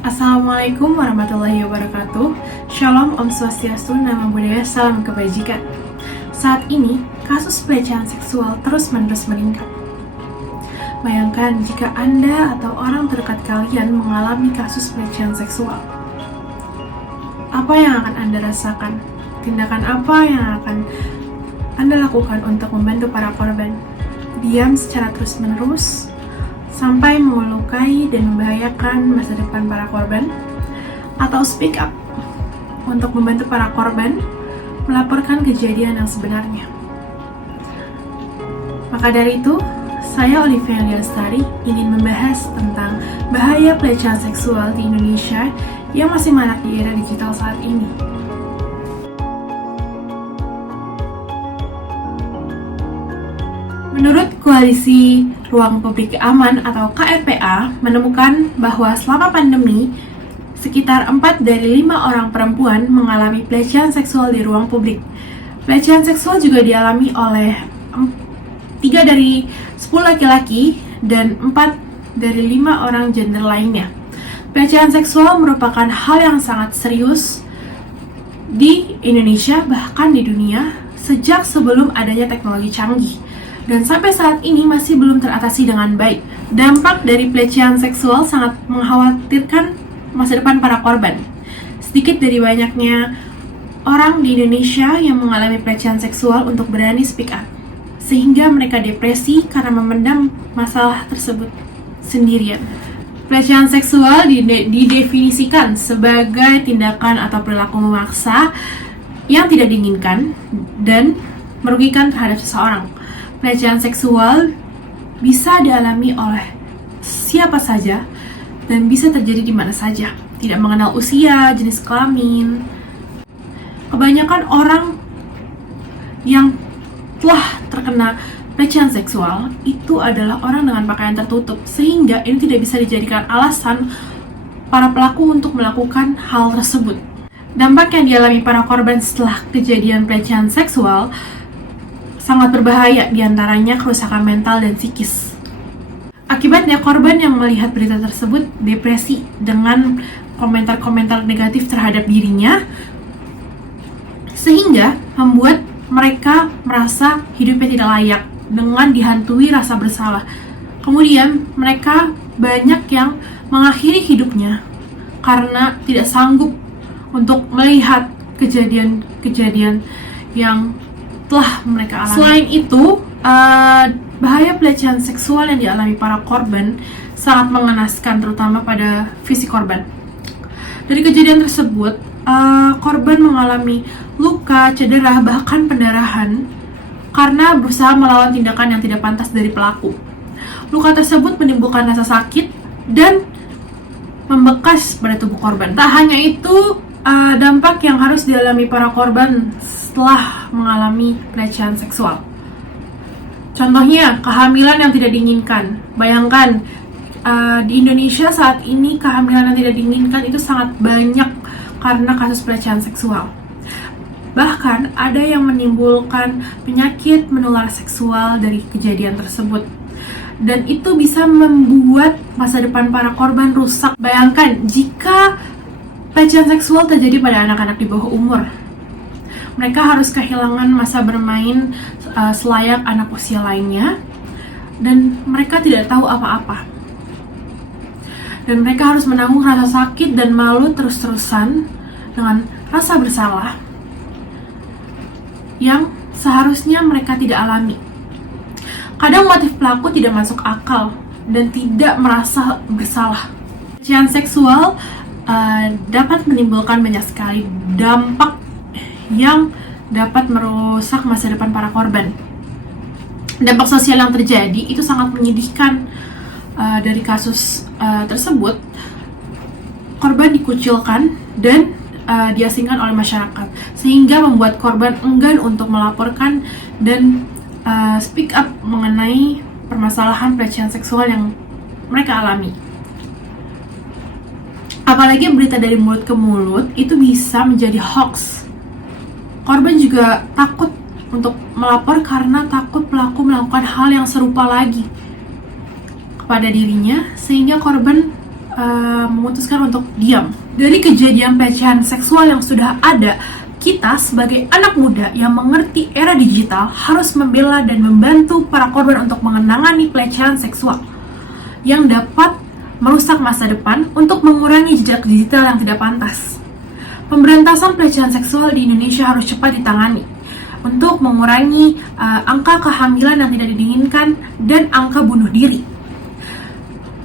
Assalamualaikum warahmatullahi wabarakatuh. Shalom, Om Swastiastu, Namo Buddhaya, Salam Kebajikan. Saat ini, kasus pelecehan seksual terus-menerus meningkat. Bayangkan jika Anda atau orang terdekat kalian mengalami kasus pelecehan seksual. Apa yang akan Anda rasakan? Tindakan apa yang akan Anda lakukan untuk membantu para korban? Diam secara terus-menerus sampai melukai dan membahayakan masa depan para korban, atau speak up untuk membantu para korban melaporkan kejadian yang sebenarnya. Maka dari itu, saya Olivia Lestari ingin membahas tentang bahaya pelecehan seksual di Indonesia yang masih marak di era digital saat ini. Menurut Koalisi Ruang Publik Aman atau KRPA menemukan bahwa selama pandemi, sekitar 4 dari 5 orang perempuan mengalami pelecehan seksual di ruang publik. Pelecehan seksual juga dialami oleh 3 dari 10 laki-laki dan 4 dari 5 orang gender lainnya. Pelecehan seksual merupakan hal yang sangat serius di Indonesia, bahkan di dunia, sejak sebelum adanya teknologi canggih. Dan sampai saat ini masih belum teratasi dengan baik. Dampak dari pelecehan seksual sangat mengkhawatirkan masa depan para korban. Sedikit dari banyaknya orang di Indonesia yang mengalami pelecehan seksual untuk berani speak up, sehingga mereka depresi karena memendam masalah tersebut sendirian. Pelecehan seksual didefinisikan sebagai tindakan atau perilaku memaksa yang tidak diinginkan dan merugikan terhadap seseorang. Pelecehan seksual bisa dialami oleh siapa saja dan bisa terjadi di mana saja, tidak mengenal usia, jenis kelamin. Kebanyakan orang yang telah terkena pelecehan seksual itu adalah orang dengan pakaian tertutup, sehingga ini tidak bisa dijadikan alasan para pelaku untuk melakukan hal tersebut. Dampak yang dialami para korban setelah kejadian pelecehan seksual sangat berbahaya, diantaranya kerusakan mental dan psikis. Akibatnya, korban yang melihat berita tersebut depresi dengan komentar-komentar negatif terhadap dirinya, sehingga membuat mereka merasa hidupnya tidak layak dengan dihantui rasa bersalah. Kemudian, mereka banyak yang mengakhiri hidupnya karena tidak sanggup untuk melihat kejadian-kejadian yang telah mereka alami. Selain itu, bahaya pelecehan seksual yang dialami para korban sangat mengenaskan, terutama pada fisik korban. Dari kejadian tersebut, korban mengalami luka, cedera, bahkan pendarahan karena berusaha melawan tindakan yang tidak pantas dari pelaku. Luka tersebut menimbulkan rasa sakit dan membekas pada tubuh korban. Tak hanya itu, dampak yang harus dialami para korban setelah mengalami pelecehan seksual. Contohnya, kehamilan yang tidak diinginkan. Bayangkan, di Indonesia saat ini kehamilan yang tidak diinginkan itu sangat banyak karena kasus pelecehan seksual. Bahkan, ada yang menimbulkan penyakit menular seksual dari kejadian tersebut. Dan itu bisa membuat masa depan para korban rusak. Bayangkan, jika pelecehan seksual terjadi pada anak-anak di bawah umur, mereka harus kehilangan masa bermain selayak anak usia lainnya, dan mereka tidak tahu apa-apa. Dan mereka harus menanggung rasa sakit dan malu terus-terusan dengan rasa bersalah yang seharusnya mereka tidak alami. Kadang motif pelaku tidak masuk akal dan tidak merasa bersalah. Pelecehan seksual dapat menimbulkan banyak sekali dampak yang dapat merusak masa depan para korban. Dampak sosial yang terjadi itu sangat menyedihkan. Dari kasus tersebut, korban dikucilkan dan diasingkan oleh masyarakat, sehingga membuat korban enggan untuk melaporkan dan speak up mengenai permasalahan pelecehan seksual yang mereka alami. Apalagi berita dari mulut ke mulut itu bisa menjadi hoax. Korban juga takut untuk melapor karena takut pelaku melakukan hal yang serupa lagi kepada dirinya, sehingga korban memutuskan untuk diam. Dari kejadian pelecehan seksual yang sudah ada, kita sebagai anak muda yang mengerti era digital harus membela dan membantu para korban untuk mengenangani pelecehan seksual yang dapat merusak masa depan untuk mengurangi jejak digital yang tidak pantas. Pemberantasan pelecehan seksual di Indonesia harus cepat ditangani untuk mengurangi angka kehamilan yang tidak diinginkan dan angka bunuh diri.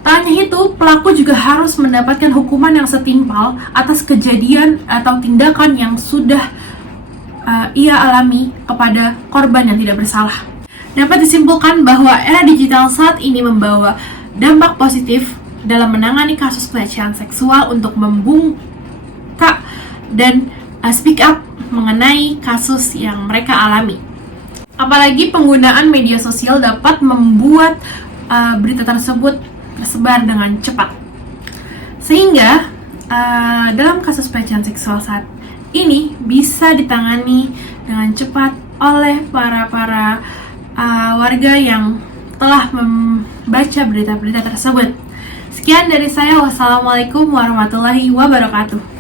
Tak hanya itu, pelaku juga harus mendapatkan hukuman yang setimpal atas kejadian atau tindakan yang sudah ia alami kepada korban yang tidak bersalah. Dapat disimpulkan bahwa era digital saat ini membawa dampak positif dalam menangani kasus pelecehan seksual untuk membuka dan speak up mengenai kasus yang mereka alami. Apalagi penggunaan media sosial dapat membuat berita tersebut tersebar dengan cepat. Sehingga dalam kasus pelecehan seksual saat ini bisa ditangani dengan cepat oleh para warga yang telah membaca berita-berita tersebut. Sekian dari saya. Wassalamualaikum warahmatullahi wabarakatuh.